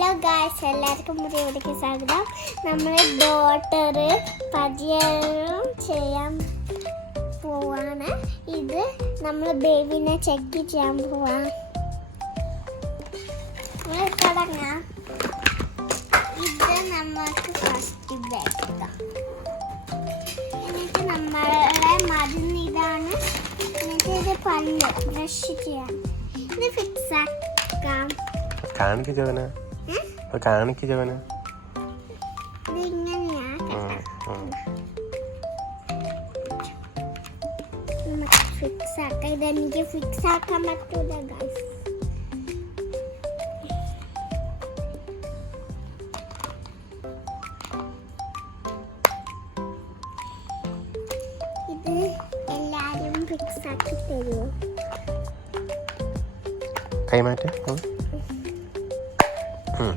Hello guys എല്ലാവർക്കും പുതിയ ഇവിടേക്ക് സ്വാഗതം. നമ്മൾ ഡോട്ടർ പതിയും ചെയ്യാൻ പോവാണ്. ഇത് നമ്മൾ ബേബിനെ ചെക്ക് ചെയ്യാൻ പോവാ. നമ്മൾ തുടങ്ങാം. ഇത് നമുക്ക് ഫസ്റ്റ് വെക്കാം എന്നിട്ട് നമ്മളെ മരുന്ന് ഇതാണ്. എന്നിട്ട് ഇത് പല്ല് ബ്രഷ് ചെയ്യാം ഇത് ഫിക്സ് ആക്കാം. കാണിക്കാം കാണിക്ക് ജവന ഇതെനിക്ക് ഫിക്സ് ആക്കാൻ പറ്റൂല ഗൈസ് ഇത് എല്ലാരും ഫിക്സ് ആക്കി തരുമോ കൈമാറ്റ് ഉം.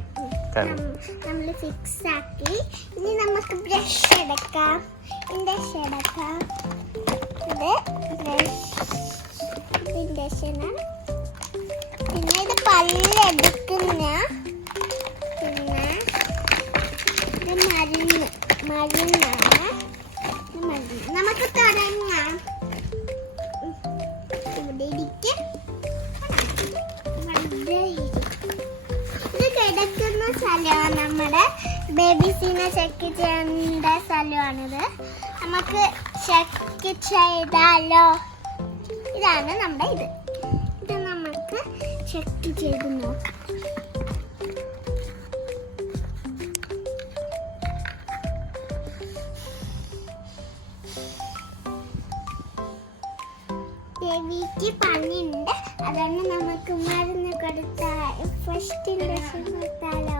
നമ്മൾ ഫിക്സ് ആക്കി. ഇനി നമുക്ക് ബ്രഷ് എടുക്കാം. ബ്രഷ് എടുക്കാം. ഇത് ബ്രഷ് ഇതിന്റെ പിന്നെ ഇത് പല്ലെടുക്കുന്ന പിന്നെ ഇത് മരുന്ന് മരുന്നാണ് മരുന്ന്. നമുക്ക് തുടങ്ങാം. ഇവിടെ ഇരിക്കും. ഇവിടെ കിടക്കുന്ന സ്ഥലമാണ് നമ്മുടെ ബേബീസിനെ ചെക്ക് ചെയ്യേണ്ട സ്ഥലമാണിത്. നമുക്ക് ചെക്ക് ചെയ്താലോ ഇതാണ് നമ്മുടെ ഇത്. ഇത് നമുക്ക് ചെക്ക് ചെയ്ത് നോക്കാം. ബേബിക്ക് പണിയുണ്ട് അതുകൊണ്ട് നമുക്ക് മരുന്ന് കൊടുത്താൽ ഫസ്റ്റ് ഇൻഡക്ഷൻ കൊടുത്താലോ?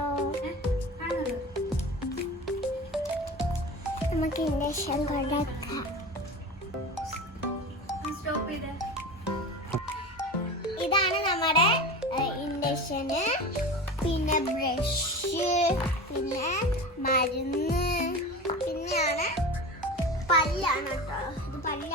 നമുക്ക് ഇൻഡക്ഷൻ കൊടുക്കാം. ഇതാണ് നമ്മുടെ ഇൻഡക്ഷന് പിന്നെ ബ്രഷ് പിന്നെ മരുന്ന്. പിന്നെയാണ് പല്ലാണ് കേട്ടോ. ഇത് പല്ല.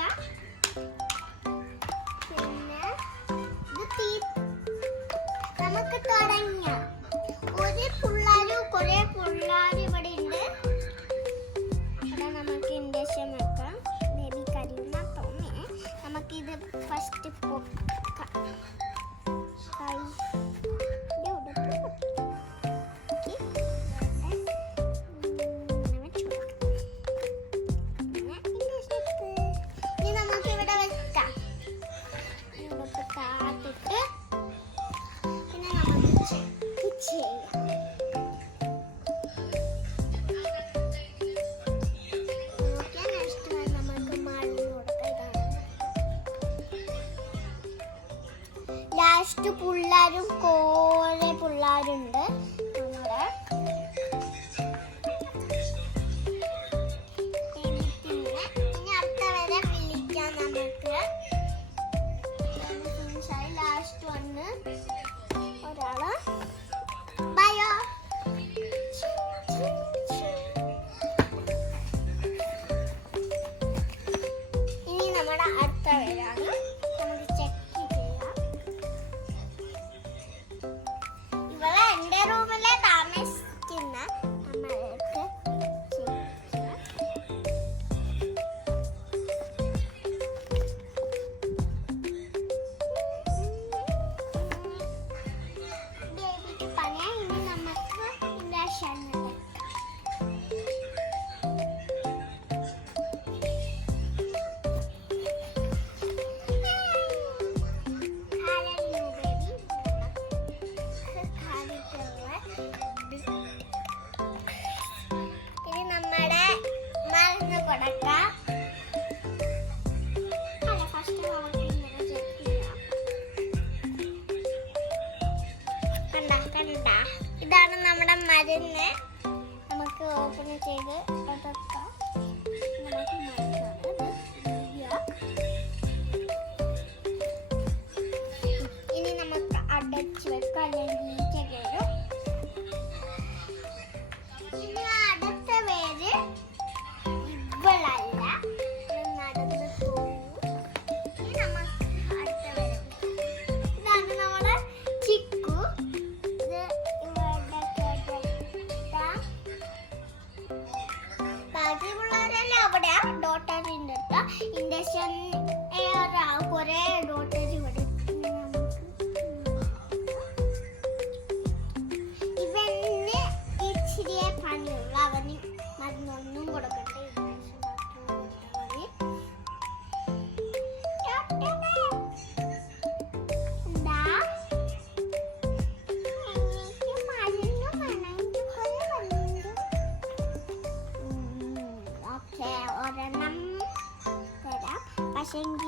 ഫസ്റ്റ് ലാസ്റ്റ് പിള്ളേരും കോരെ പിള്ളേരുണ്ട്. മരുന്ന് കൊടുക്കാം അല്ല ഇതാണ് നമ്മുടെ മരുന്ന്. നമുക്ക് ഓപ്പൺ ചെയ്ത് എടുക്കാം നമുക്ക് മരുന്നാണ് Russian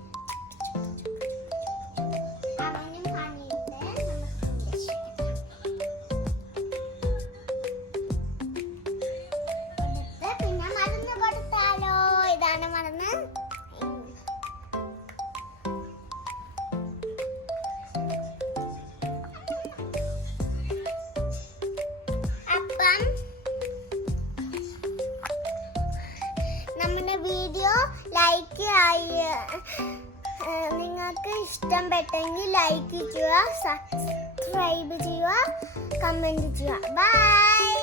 ലൈക്ക് നിങ്ങൾക്ക് ഇഷ്ടപ്പെട്ടെങ്കിൽ ലൈക്ക് ചെയ്യുക സബ്സ്ക്രൈബ് ചെയ്യുക കമന്റ് ചെയ്യുക. ബൈ